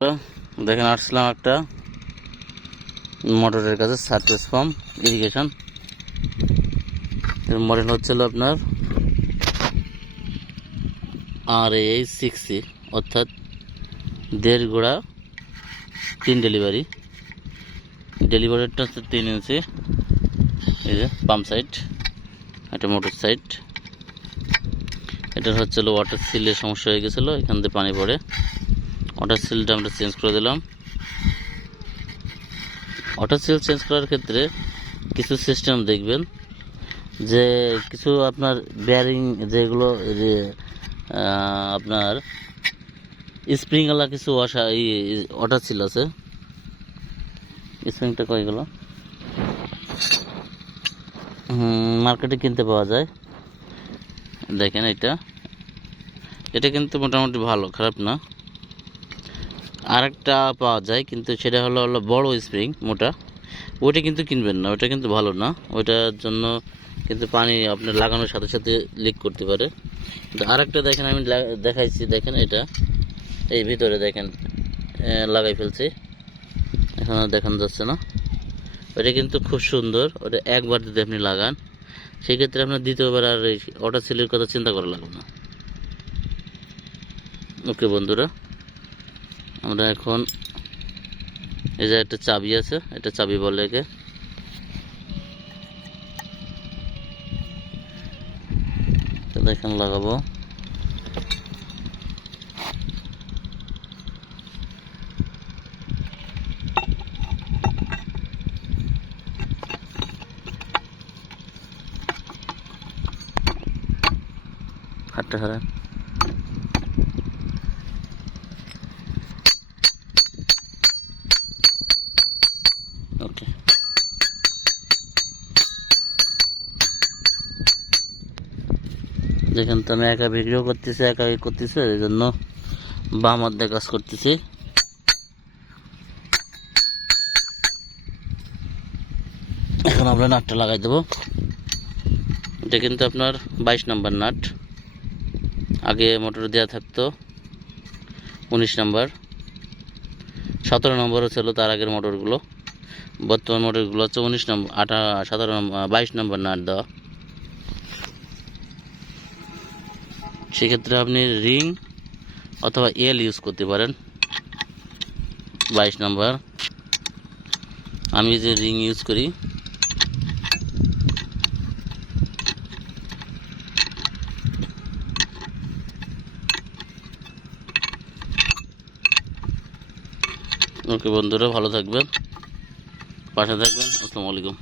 দেখেন আসলাম একটা মোটরের কাছে সারফেস পাম্প ইরিগেশন এর মডেল হচ্ছিল আপনার RA6C অর্থাৎ 1.5 গোড়া 3 ডেলিভারিটা হচ্ছে 3 ইঞ্চি। এই যে পাম্প সাইড, একটা মোটর সাইড। এটা হচ্ছিল ওয়াটার সিলের সমস্যা হয়ে গেছিলো, এখান থেকে পানি পড়ে। ওয়াটার সিলটা আমরা চেঞ্জ করে দিলাম। ওয়াটার সিল চেঞ্জ করার ক্ষেত্রে কিছু সিস্টেম দেখবেন যে কিছু আপনার বেয়ারিং যেগুলো যে আপনার স্প্রিংওয়ালা কিছু ওয়াটার সিল আছে। স্প্রিংটা কয়গুলো মার্কেটে কিনতে পাওয়া যায়। দেখেন এটা কিন্তু মোটামুটি ভালো, খারাপ না। আরেকটা পাওয়া যায় কিন্তু সেটা হলো বড় স্প্রিং মোটা, ওইটা কিন্তু কিনবেন না, ওইটা কিন্তু ভালো না। ওইটার জন্য কিন্তু পানি আপনার লাগানোর সাথে সাথে লিক করতে পারে। আরেকটা দেখেন আমি দেখাইছি, দেখেন এটা এই ভিতরে দেখেন লাগাই ফেলছি, এখন দেখানো যাচ্ছে না। ওইটা কিন্তু খুব সুন্দর, ওটা একবার যদি আপনি লাগান সেক্ষেত্রে আপনার দ্বিতীয়বার আর এই ওয়াটার সিলের কথা চিন্তা করা লাগবে না। ওকে বন্ধুরা, আমরা এখন এই যে একটা চাবি আছে, এটা চাবি বলে একে। দেখেন লাগাবো, হাতটা হারা। ওকে, দেখেন তো আমি একা ভিডিও করতেছি, একা করতেছি, এই জন্য বাম হাত দিয়ে কাজ করতেছি। এখন আমরা নাটটা লাগাই দেবো। এটা কিন্তু আপনার 22 নম্বর নাট, আগে মোটর দেওয়া থাকতো 19 নম্বর, 17 নম্বরও ছিল তার আগের মোটরগুলো। বর্তমান মোটরগুলো হচ্ছে 19 নম্বর, 22 নম্বর নাট দেওয়া। সেক্ষেত্রে আপনি রিং অথবা এল ইউজ করতে পারেন। 22 নম্বর, আমি যে রিং ইউজ করি। ওকে বন্ধুরা, ভালো থাকবেন, পাশে থাকবেন। আসসালামু আলাইকুম।